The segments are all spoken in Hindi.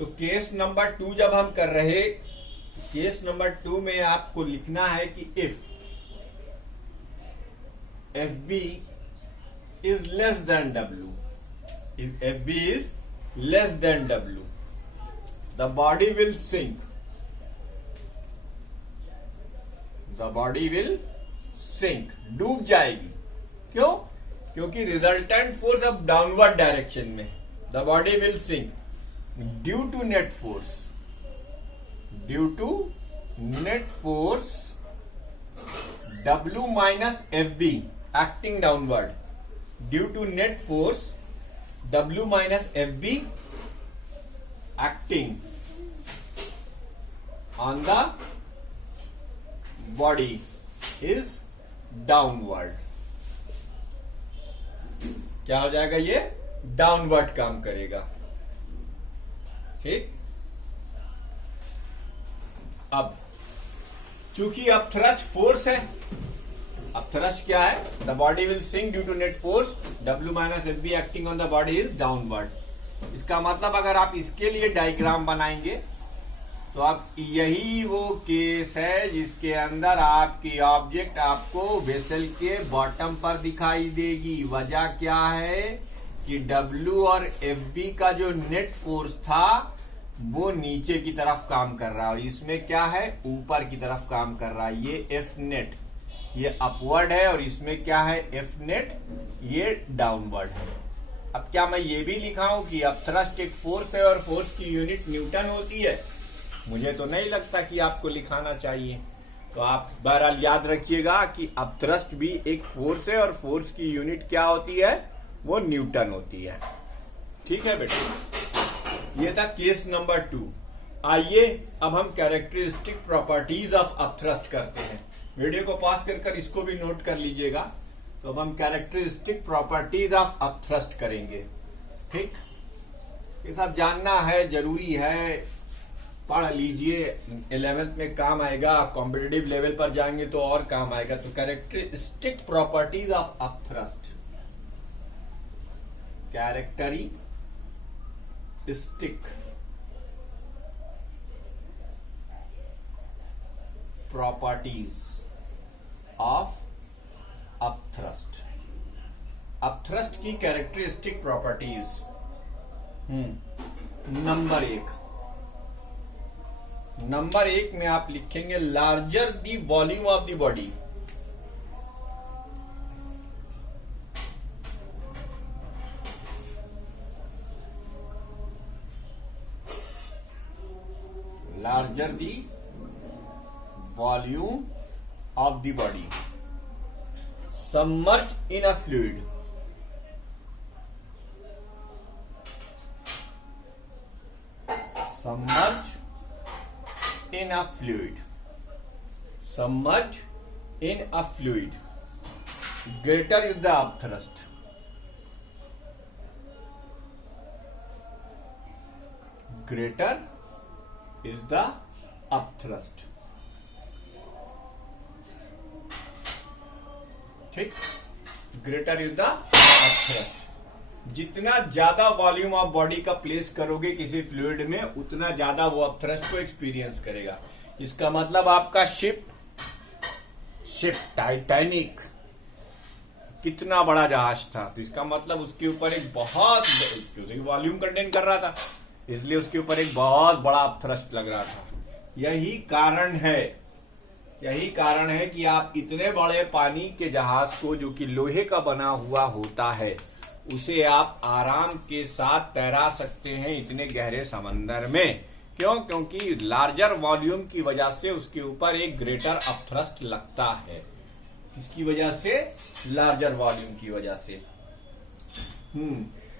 तो केस नंबर 2 जब हम कर रहे, केस नंबर 2 में आपको लिखना है कि if F B is less than W, if F B is less than W the body will sink, the body will sink, डूब जाएगी। क्यों? क्योंकि रिजल्टेंट फोर्स अब डाउनवर्ड डायरेक्शन में, the body will sink due to net force, due to net force W minus F B acting downward, due to net force W minus F B acting on the body is downward. क्या हो जाएगा? ये डाउनवर्ड काम करेगा। ठीक। अब चूंकि अब थ्रस्ट फोर्स है, अब थ्रस्ट क्या है? The body will sink due to net force W minus F B acting on the body is downward. इसका मतलब अगर आप इसके लिए डायग्राम बनाएंगे तो आप यही वो केस है जिसके अंदर आपकी ऑब्जेक्ट आपको वेसल के बॉटम पर दिखाई देगी। वजह क्या है कि W और FB का जो नेट फोर्स था वो नीचे की तरफ काम कर रहा है और इसमें क्या है? ऊपर की तरफ काम कर रहा है। ये F नेट ये अपवर्ड है और इसमें क्या है? F नेट ये डाउनवर्ड है। अब क्या मैं ये भी लिखा हूं कि अब थ्रस्ट एक फोर्स है और फोर्स की यूनिट न्यूटन होती है? मुझे तो नहीं लगता कि आपको लिखाना चाहिए। तो आप बहरहाल याद रखिएगा कि अब थ्रस्ट भी एक फोर्स है और फोर्स की यूनिट क्या होती है? वो न्यूटन होती है। ठीक है बेटे, ये था केस नंबर 2। आइए अब हम कैरेक्टरिस्टिक प्रॉपर्टीज ऑफ अपथ्रस्ट करते हैं। वीडियो को पॉज कर इसको भी नोट कर लीजिएगा। तो अब हम कैरेक्टरिस्टिक प्रॉपर्टीज ऑफ अपथ्रस्ट करेंगे। ठीक, ये सब जानना है, जरूरी है, पढ़ लीजिए, 11th में काम आएगा, कॉम्पिटिटिव लेवल पर जाएंगे तो और काम आएगा। तो characteristic properties of upthrust, characteristic properties of upthrust. Upthrust की कैरेक्टरिस्टिक प्रॉपर्टीज, नंबर एक में आप लिखेंगे larger the volume of the body, larger the volume of the body submerge in a fluid, submerged in a fluid, submerged in a fluid, greater is the upthrust, greater is the upthrust। ठीक, ग्रेटर इज द अपथ्रस्ट। जितना ज्यादा वॉल्यूम ऑफ बॉडी का प्लेस करोगे किसी फ्लूइड में उतना ज्यादा वो अपथ्रस्ट को एक्सपीरियंस करेगा। इसका मतलब आपका शिप टाइटैनिक कितना बड़ा जहाज था, तो इसका मतलब उसके ऊपर एक बहुत वॉल्यूम कंटेन कर रहा था, इसलिए उसके ऊपर एक बहुत बड़ा अपथ्रस्ट लग रहा था। यही कारण है कि आप इतने बड़े पानी के जहाज को, जो कि लोहे का बना हुआ होता है, उसे आप आराम के साथ तैरा सकते हैं इतने गहरे समंदर में। क्यों? क्योंकि लार्जर वॉल्यूम की वजह से उसके ऊपर एक ग्रेटर अपथ्रस्ट लगता है। किसकी वजह से? लार्जर वॉल्यूम की वजह से।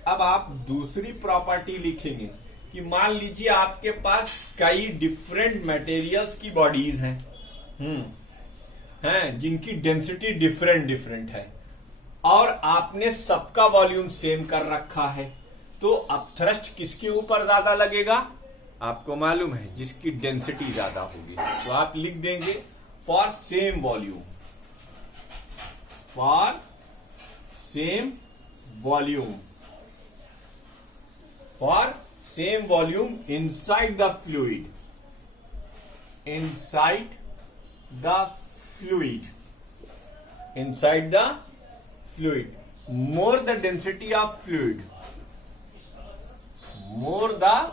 अब आप दूसरी प्रॉपर्टी लिखेंगे कि मान लीजिए आपके पास कई डिफरेंट मटेरियल्स की बॉडीज हैं, जिनकी डेंसिटी डिफरेंट है और आपने सबका वॉल्यूम सेम कर रखा है, तो अपथ्रस्ट किसके ऊपर ज्यादा लगेगा? आपको मालूम है, जिसकी डेंसिटी ज्यादा होगी। तो आप लिख देंगे for same volume, for same volume, for same volume inside the fluid. Inside the fluid. Inside the fluid. More the density of fluid. More the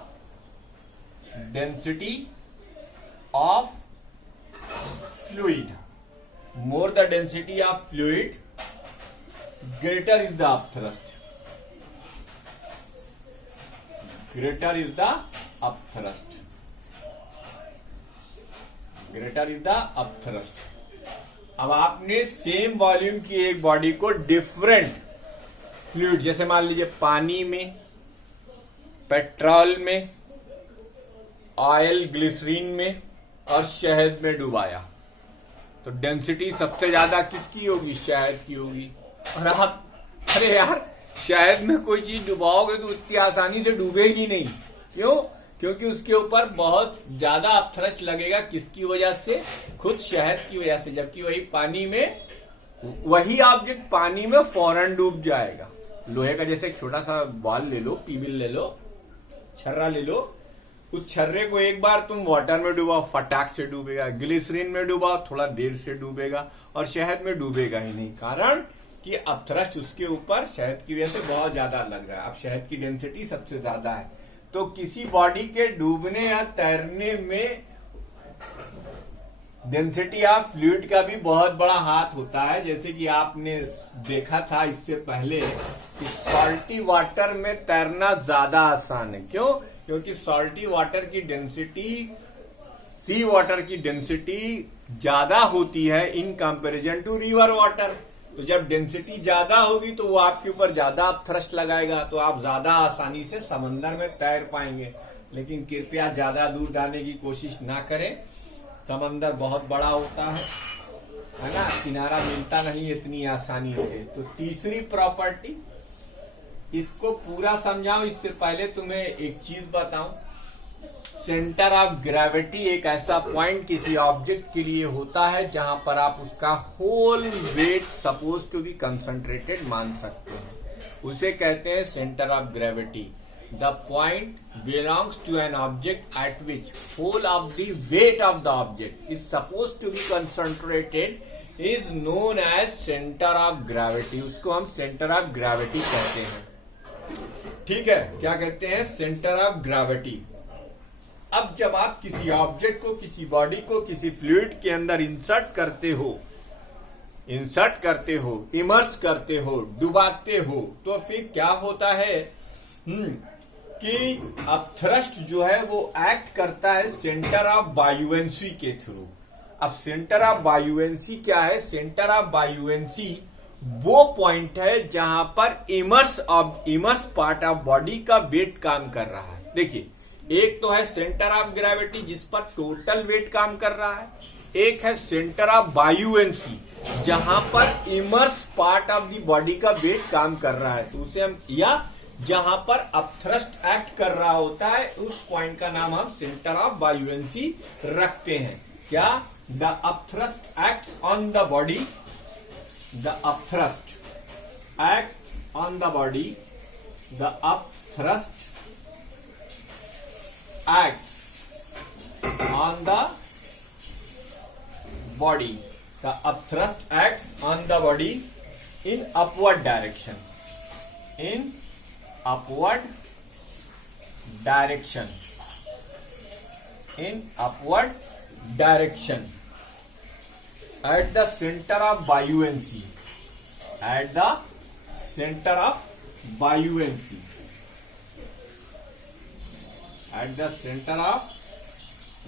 density of fluid. More the density of fluid, greater is the upthrust. Greater is the upthrust. Greater is the upthrust. अब आपने सेम वॉल्यूम की एक बॉडी को डिफरेंट फ्लूइड, जैसे मान लीजिए पानी में, पेट्रोल में, ऑयल ग्लिसरीन में और शहद में डुबाया, तो डेंसिटी सबसे ज्यादा किसकी होगी? शहद की होगी। और आप अरे यार शहद में कोई चीज डुबाओगे तो इतनी आसानी से डूबेगी नहीं। क्यों? क्योंकि उसके ऊपर बहुत ज्यादा अपथ्रस्ट लगेगा। किसकी वजह से? खुद शहद की वजह से। जबकि वही पानी में, वही ऑब्जेक्ट पानी में फौरन डूब जाएगा। लोहे का जैसे एक छोटा सा बॉल ले लो, टीबिल ले लो, छर्रा ले लो, उस छर्रे को एक बार तुम वाटर में डुबाओ, फटाक से डूबेगा। ग्लिसरीन में डुबाओ, थोड़ा देर से डूबेगा। और शहद में डूबेगा ही नहीं, कारण कि अपथ्रस्ट उसके ऊपर शहद की वजह से बहुत ज्यादा लग रहा है। अब शहद की डेंसिटी सबसे ज्यादा है। तो किसी बॉडी के डूबने या तैरने में डेंसिटी ऑफ फ्लूइड का भी बहुत बड़ा हाथ होता है। जैसे कि आपने देखा था इससे पहले कि सॉल्टी वाटर में तैरना ज्यादा आसान है। क्यों? क्योंकि सॉल्टी वाटर की डेंसिटी सी वाटर की डेंसिटी ज्यादा होती है in comparison to river water. तो जब डेंसिटी ज्यादा होगी तो वो आपके ऊपर ज्यादा अपथ्रस्ट लगाएगा, तो आप ज्यादा आसानी से समंदर में तैर पाएंगे। लेकिन कृपया ज्यादा दूर जाने की कोशिश ना करें। समंदर बहुत बड़ा होता है ना, किनारा मिलता नहीं इतनी आसानी से। तो तीसरी प्रॉपर्टी, इसको पूरा समझाऊं इससे पहले तुम्हें एक चीज बताऊं। सेंटर ऑफ ग्रेविटी एक ऐसा पॉइंट किसी ऑब्जेक्ट के लिए होता है जहां पर आप उसका whole weight suppose to be concentrated मान सकते हैं। उसे कहते हैं centre of gravity. The point belongs to an object at which whole of the weight of the object is suppose to be concentrated is known as centre of gravity. उसको हम सेंटर ऑफ ग्रेविटी कहते हैं। ठीक है, क्या कहते हैं? Centre of gravity. अब जब आप किसी ऑब्जेक्ट को, किसी बॉडी को किसी फ्लूइड के अंदर इंसर्ट करते हो, इमर्स करते हो, डुबाते हो, तो फिर क्या होता है कि अपथ्रस्ट जो है वो एक्ट करता है सेंटर ऑफ बायुएंसी के थ्रू। अब सेंटर ऑफ बायुएंसी क्या है? सेंटर ऑफ बायुएंसी वो पॉइंट है जहां पर इमर्स पार्ट ऑफ बॉडी का वेट काम कर रहा है। देखिए, एक तो है सेंटर ऑफ ग्रेविटी जिस पर टोटल वेट काम कर रहा है, एक है सेंटर ऑफ बायुएंसी जहां पर immerse part of the body का वेट काम कर रहा है। तो उसे हम, या जहां पर अपथ्रस्ट एक्ट कर रहा होता है, उस पॉइंट का नाम हम सेंटर ऑफ बायुएंसी रखते हैं। क्या? The upthrust acts on the body, the upthrust act on the body, the upthrust acts on the body. The upthrust acts on the body in upward direction. In upward direction. In upward direction. At the center of buoyancy. At the center of buoyancy. At the center of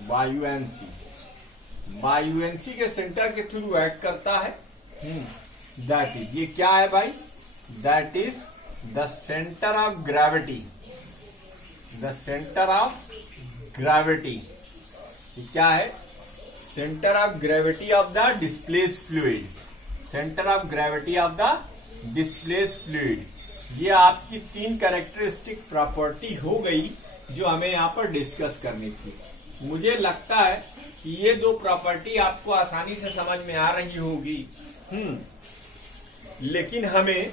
buoyancy. बायुएंसी के सेंटर के थ्रू एक्ट करता है। दैट इज, ये क्या है भाई? That is the centre of gravity. The centre of gravity क्या है? Centre of gravity of the displace fluid. Centre of gravity of the displace fluid. ये आपकी 3 कैरेक्टरिस्टिक प्रॉपर्टी हो गई जो हमें यहाँ पर डिस्कस करनी थी। मुझे लगता है कि ये 2 प्रॉपर्टी आपको आसानी से समझ में आ रही होगी। लेकिन हमें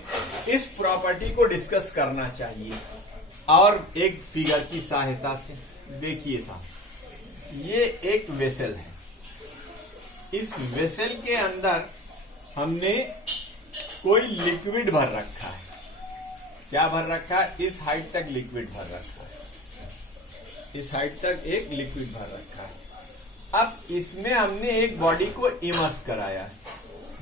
इस प्रॉपर्टी को डिस्कस करना चाहिए। और एक फिगर की सहायता से देखिए साहब, ये एक वेसल है। इस वेसल के अंदर हमने कोई लिक्विड भर रखा है। क्या भर रखा है? इस हाइट तक लिक्विड भर रखा है। इस हाइट तक एक लिक्विड भर रखा है। अब इसमें हमने एक बॉडी को इमर्स कराया है,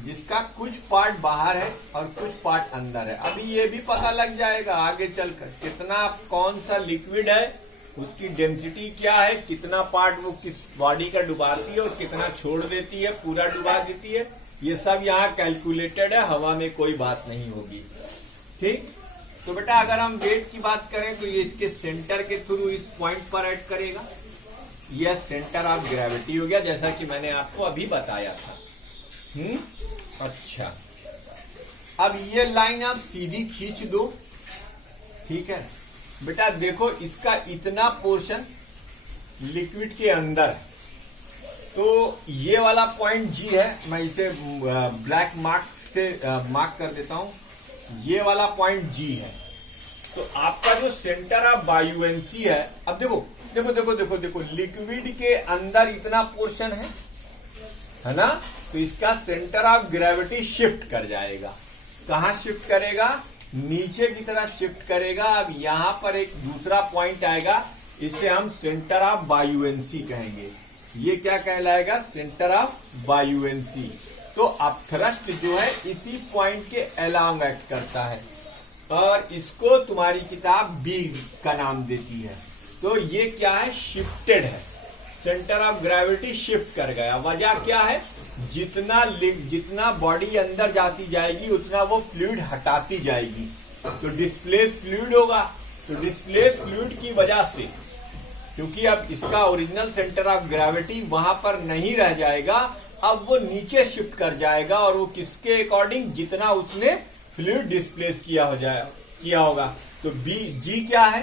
जिसका कुछ पार्ट बाहर है और कुछ पार्ट अंदर है। अभी ये भी पता लग जाएगा आगे चलकर कितना कौन सा लिक्विड है, उसकी डेंसिटी क्या है, कितना पार्ट वो किस बॉडी का डुबाती है और कितना छोड़ देती है, पूरा डुबा देती है। ये सब यहाँ कैलकुलेटेड है, हवा में कोई बात नहीं होगी। ठीक, तो बेटा अगर हम वेट की बात करें तो ये इसके सेंटर के थ्रू इस पॉइंट पर ऐड करेगा। यह सेंटर ऑफ ग्रेविटी हो गया, जैसा कि मैंने आपको अभी बताया था। अच्छा, अब ये लाइन आप सीधी खींच दो। ठीक है बेटा, देखो इसका इतना पोर्शन लिक्विड के अंदर है, तो ये वाला पॉइंट जी है। मैं इसे ब्लैक मार्क से मार्क कर देता हूं। ये वाला पॉइंट जी है। तो आपका जो सेंटर ऑफ बायुएंसी है, अब देखो देखो देखो देखो देखो लिक्विड के अंदर इतना पोर्शन है ना, तो इसका सेंटर ऑफ ग्रेविटी शिफ्ट कर जाएगा। कहां शिफ्ट करेगा? नीचे की तरफ शिफ्ट करेगा। अब यहां पर एक दूसरा पॉइंट आएगा, इसे हम सेंटर ऑफ बायुएंसी कहेंगे। ये क्या कहलाएगा? Centre of buoyancy. तो अपथ्रस्ट जो है इसी पॉइंट के अलोंग एक्ट करता है और इसको तुम्हारी किताब बी का नाम देती है। तो ये क्या है? शिफ्टेड है। सेंटर ऑफ ग्रेविटी शिफ्ट कर गया। वजह क्या है? जितना बॉडी अंदर जाती जाएगी उतना वो फ्लूइड हटाती जाएगी, तो डिस्प्लेस फ्लूइड होगा। तो डिस्प्लेस फ्लूइड की वजह से, क्योंकि अब इसका ओरिजिनल सेंटर ऑफ ग्रेविटी वहां पर नहीं रह जाएगा, अब वो नीचे शिफ्ट कर जाएगा और वो किसके अकॉर्डिंग? जितना उसने फ्लूइड डिस्प्लेस किया होगा। तो जी क्या है?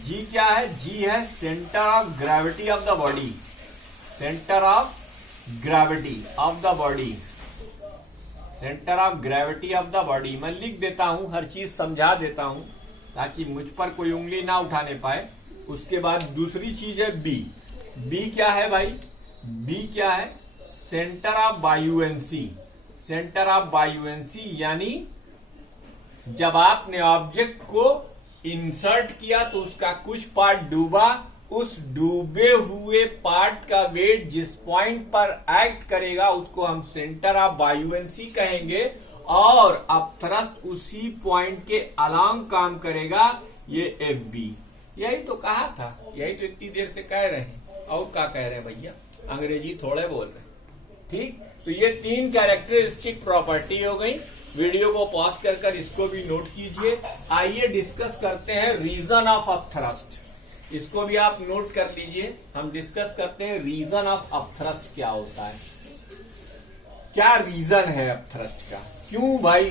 जी क्या है? जी है centre of gravity of the body. Centre of gravity of the body. Centre of gravity of the body. मैं लिख देता हूं, हर चीज समझा देता हूं ताकि मुझ पर कोई उंगली ना उठाने पाए। उसके बाद दूसरी चीज है बी। बी क्या है भाई? बी क्या है? Centre of buoyancy. Centre of buoyancy यानी जब आपने ऑब्जेक्ट को इंसर्ट किया तो उसका कुछ पार्ट डूबा, उस डूबे हुए पार्ट का वेट जिस पॉइंट पर एक्ट करेगा उसको हम सेंटर ऑफ बायुएंसी कहेंगे, और अपथ्रस्ट उसी पॉइंट के अलोंग काम करेगा, ये एफ बी। यही तो कहा था, यही तो इतनी देर से कह रहे हैं। और क्या कह रहे हैं भैया? अंग्रेजी थोड़े बोल रहे हैं। ठीक, तो ये 3 कैरेक्टरिस्टिक प्रॉपर्टी हो गई। वीडियो को पॉज कर इसको भी नोट कीजिए। आइए डिस्कस करते हैं रीजन ऑफ अपथ्रस्ट। इसको भी आप नोट कर लीजिए। हम डिस्कस करते हैं रीजन ऑफ अपथ्रस्ट क्या होता है। क्या रीजन है अपथ्रस्ट का? क्यों भाई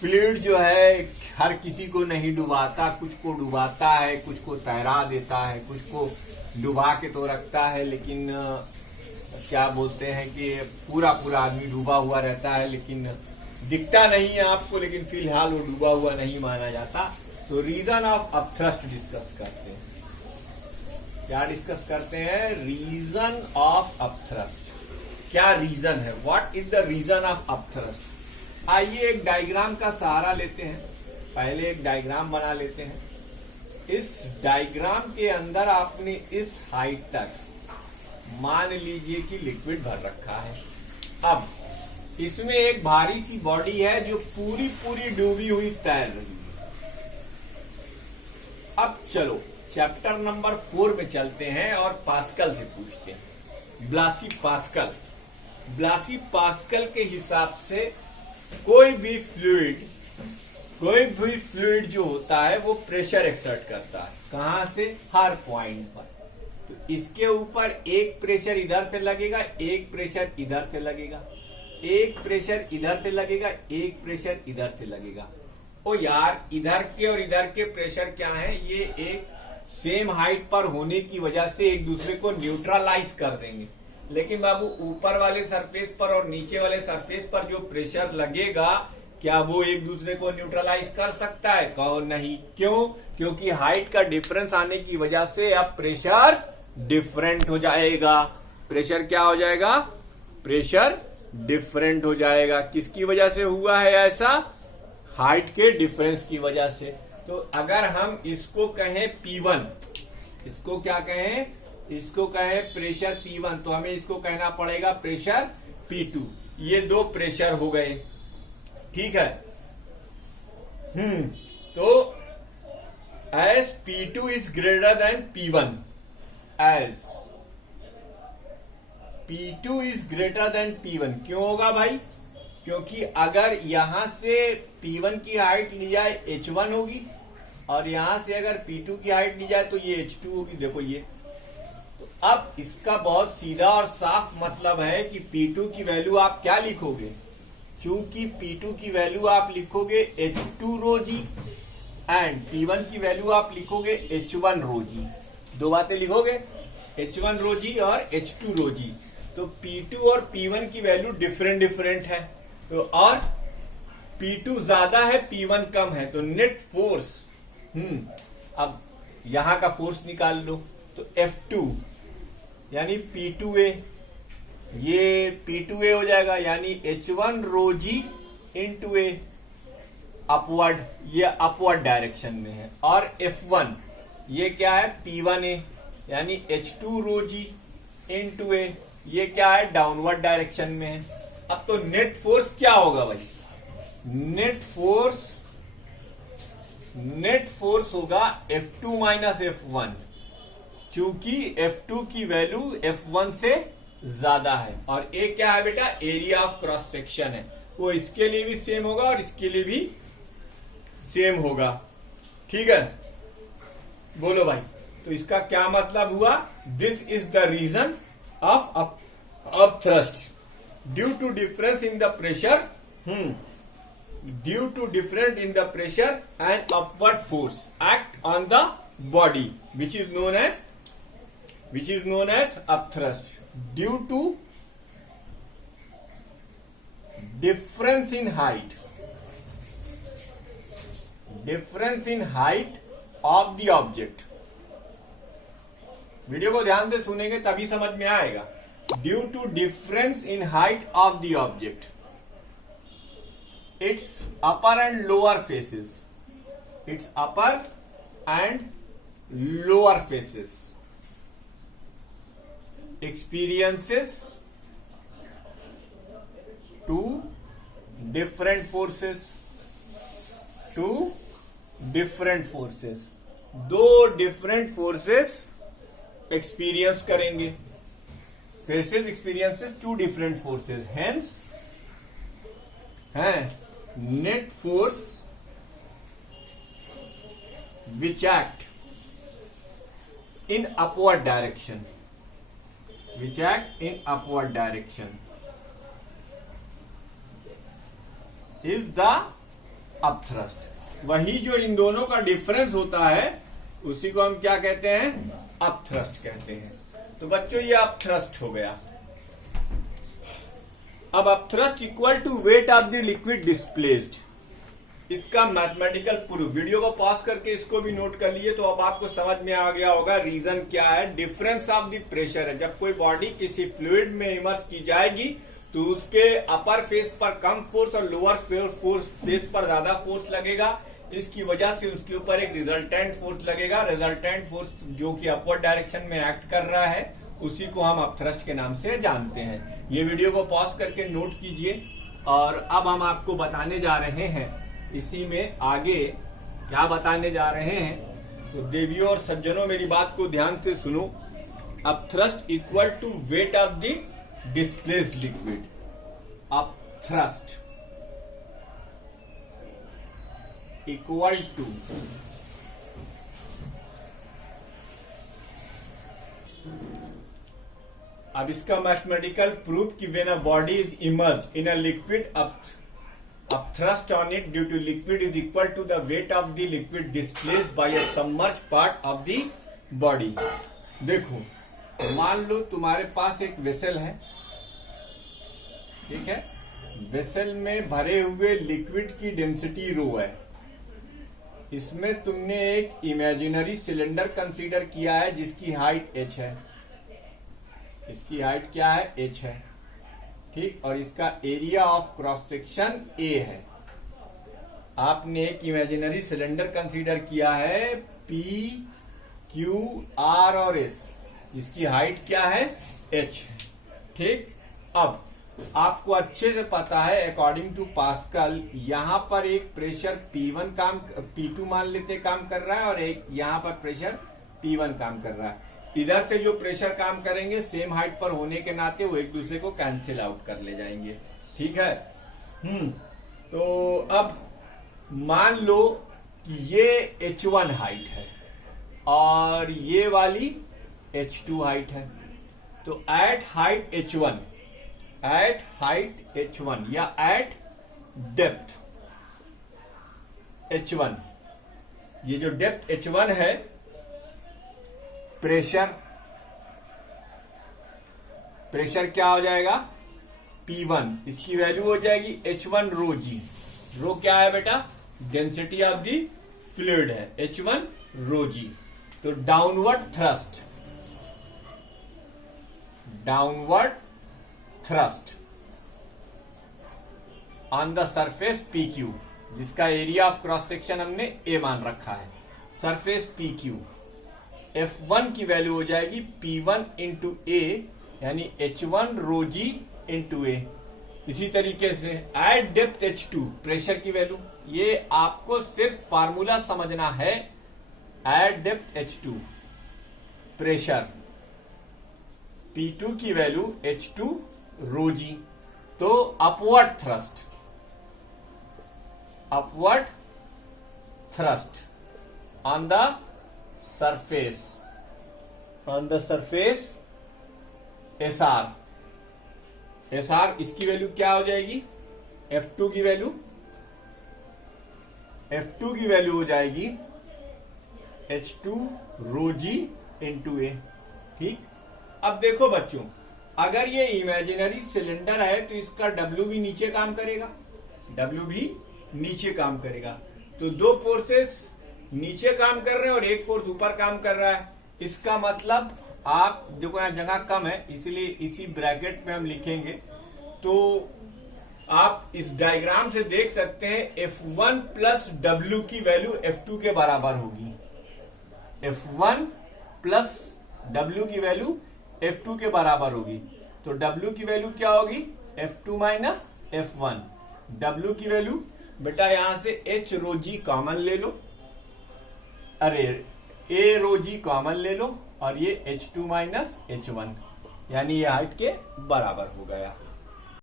फ्लूइड जो है हर किसी को नहीं डुबाता, कुछ को डुबाता है, कुछ को तैरा देता है, कुछ को डुबा के तो रखता है, लेकिन क्या बोलते हैं कि पूरा आदमी डूबा हुआ रहता है, लेकिन दिखता नहीं है आपको, लेकिन फिलहाल वो डूबा हुआ नहीं माना जाता। तो रीजन ऑफ अपथ्रस्ट डिस्कस करते हैं। क्या डिस्कस करते हैं? Reason of upthrust. क्या रीजन है? What is the reason of upthrust? आइए एक डायग्राम का सहारा लेते हैं। पहले एक डायग्राम बना लेते हैं। इस डायग्राम के अंदर आपने इस हाइट तक मान लीजिए कि लिक्विड भर रखा है। अब इसमें एक भारी सी बॉडी है जो पूरी डूबी हुई तैर रही है। अब चलो चैप्टर नंबर 4 में चलते हैं और पास्कल से पूछते हैं। ब्लासी पास्कल के हिसाब से कोई भी फ्लूइड जो होता है वो प्रेशर एक्सर्ट करता है। कहां से? हर पॉइंट पर। तो इसके ऊपर एक प्रेशर इधर से लगेगा, एक प्रेशर इधर से लगेगा, एक प्रेशर इधर से लगेगा, एक प्रेशर इधर से लगेगा। ओ यार, इधर के और इधर के प्रेशर क्या है? ये एक सेम हाइट पर होने की वजह से एक दूसरे को न्यूट्रलाइज कर देंगे। लेकिन बाबू ऊपर वाले सरफेस पर और नीचे वाले सरफेस पर जो प्रेशर लगेगा, क्या वो एक दूसरे को न्यूट्रलाइज कर सकता है? कहो नहीं। क्यों? क्योंकि हाइट का डिफरेंस आने की वजह से अब प्रेशर डिफरेंट हो जाएगा। प्रेशर क्या हो जाएगा? प्रेशर डिफरेंट हो जाएगा। किसकी वजह से हुआ है ऐसा? हाइट के डिफरेंस की वजह से। तो अगर हम इसको कहें P1, इसको क्या कहें? इसको कहें प्रेशर P1, तो हमें इसको कहना पड़ेगा प्रेशर P2। ये दो प्रेशर हो गए, ठीक है। तो as P2 is greater than P1, as P2 is greater than P1। क्यों होगा भाई? क्योंकि अगर यहां से P1 की हाइट ली जाए H1 होगी, और यहां से अगर P2 की हाइट ली जाए तो ये H2 होगी। देखो ये, तो अब इसका बहुत सीधा और साफ मतलब है कि P2 की वैल्यू आप क्या लिखोगे? चूंकि P2 की वैल्यू आप लिखोगे H2 row ji, and P1 की वैल्यू आप लिखोगे H1 रो जी। दो बातें लिखोगे, H1 रो जी और H2 रो जी। तो P2 और P1 की वैल्यू डिफरेंट है, तो और P2 ज्यादा है, P1 कम है, तो नेट फोर्स, अब यहां का फोर्स निकाल लो, तो F2 यानी P2A, ये P2A हो जाएगा, यानी H1 rho g into A, upward, ये अपवर्ड डायरेक्शन में है। और F1 ये क्या है? P1A, यानी H2 row g into A, ये क्या है? डाउनवर्ड डायरेक्शन में है। अब तो नेट फोर्स क्या होगा भाई? नेट फोर्स होगा F2 माइनस F1, चूंकि F2 की वैल्यू F1 से ज्यादा है। और ए क्या है बेटा? एरिया ऑफ क्रॉस सेक्शन है, वो इसके लिए भी सेम होगा और इसके लिए भी सेम होगा, ठीक है। बोलो भाई, तो इसका क्या मतलब हुआ? This is the reason of upthrust due to difference in the pressure, due to difference in the pressure and upward force act on the body, which is known as upthrust. Due to difference in height of the object. Video को ध्यान से सुनेंगे तभी समझ में आएगा। Due to difference in height of the object, its upper and lower faces, experiences two different forces, दो डिफरेंट फोर्सेस एक्सपीरियंस करेंगे। Faces experiences two different forces, hence है net force which act in upward direction, is the upthrust. वही जो इन दोनों का डिफरेंस होता है उसी को हम क्या कहते हैं? अपथ्रस्ट कहते हैं। तो बच्चों ये अपथ्रस्ट हो गया। अब upthrust equal to weight of the liquid displaced, इसका मैथमेटिकल प्रूफ, वीडियो को पॉज करके इसको भी नोट कर लिए तो अब आपको समझ में आ गया होगा रीजन क्या है। डिफरेंस ऑफ द प्रेशर है, जब कोई बॉडी किसी फ्लूइड में इमर्स की जाएगी तो उसके अपर फेस पर कम फोर्स और लोअर फेस पर ज्यादा फोर्स लगेगा। इसकी वजह से उसके ऊपर एक रिजल्टेंट फोर्स लगेगा। रिजल्टेंट फोर्स जो कि अपवर्ड डायरेक्शन में एक्ट कर रहा है उसी को हम अपथ्रस्ट के नाम से जानते हैं। ये वीडियो को पॉज करके नोट कीजिए। और अब हम आपको बताने जा रहे हैं, इसी में आगे क्या बताने जा रहे हैं, तो देवियों और सज्जनों मेरी बात को ध्यान से सुनो। Upthrust equal to weight of the displaced liquid. Upthrust equal to अब इसका मैथमेटिकल प्रूफ कि when a body is emerged in a liquid, upthrust on it due to liquid is equal to the weight of the liquid displaced by a submerged part of the body। देखो, मान लो तुम्हारे पास एक वेसल है, ठीक है, वेसल में भरे हुए लिक्विड की डेंसिटी रो है, इसमें तुमने एक इमेजिनरी सिलेंडर कंसीडर किया है जिसकी हाइट h है, इसकी हाइट क्या है, h है, ठीक, और इसका area of cross section a है। आपने एक इमेजिनरी सिलेंडर कंसीडर किया है P, Q, R और S, जिसकी हाइट क्या है, h, ठीक। अब आपको अच्छे से पता है अकॉर्डिंग टू पास्कल यहां पर एक प्रेशर P2 मान लेते काम कर रहा है और एक यहां पर प्रेशर P1 काम कर रहा है। इधर से जो प्रेशर काम करेंगे सेम हाइट पर होने के नाते वो एक दूसरे को कैंसिल आउट कर ले जाएंगे, ठीक है। तो अब मान लो कि ये H1 हाइट है और ये वाली H2 हाइट है, तो एट हाइट H1 या एट डेप्थ H1, ये जो डेप्थ H1 है, प्रेशर क्या हो जाएगा, P1, इसकी वैल्यू हो जाएगी H1 रो जी। रो क्या है बेटा, डेंसिटी ऑफ दी फ्लूइड है, H1 रो जी। तो downward thrust on the surface PQ, जिसका एरिया ऑफ क्रॉस सेक्शन हमने A मान रखा है, सरफेस PQ, F1 की वैल्यू हो जाएगी P1 इंटू A, यानी H1 rho g into A। इसी तरीके से एट डेप्थ H2 प्रेशर की वैल्यू, ये आपको सिर्फ फार्मूला समझना है। Eight depth H2 pressure P2 की वैल्यू H2 रो जी, तो upward thrust on the surface SR, इसकी वैल्यू क्या हो जाएगी, F2 की वैल्यू हो जाएगी H2 row g into A, ठीक। अब देखो बच्चों, अगर ये इमेजिनरी सिलेंडर है तो इसका W भी नीचे काम करेगा, तो दो फोर्सेस नीचे काम कर रहे हैं और एक फोर्स ऊपर काम कर रहा है। इसका मतलब आप देखो यहाँ जगह कम है इसलिए इसी ब्रैकेट में हम लिखेंगे, तो आप इस डायग्राम से देख सकते हैं F1 प्लस W की वैल्यू F2 के बराबर होगी, F1 प्लस W की वैल्यू F2 के बराबर होगी। तो W की वैल्यू क्या होगी, F2 माइनस F1। W की वैल्यू बेटा यहां से H रो जी कॉमन ले लो, अरे A रो जी कॉमन ले लो, और ये H2 माइनस H1, यानी ये हाइट के बराबर हो गया।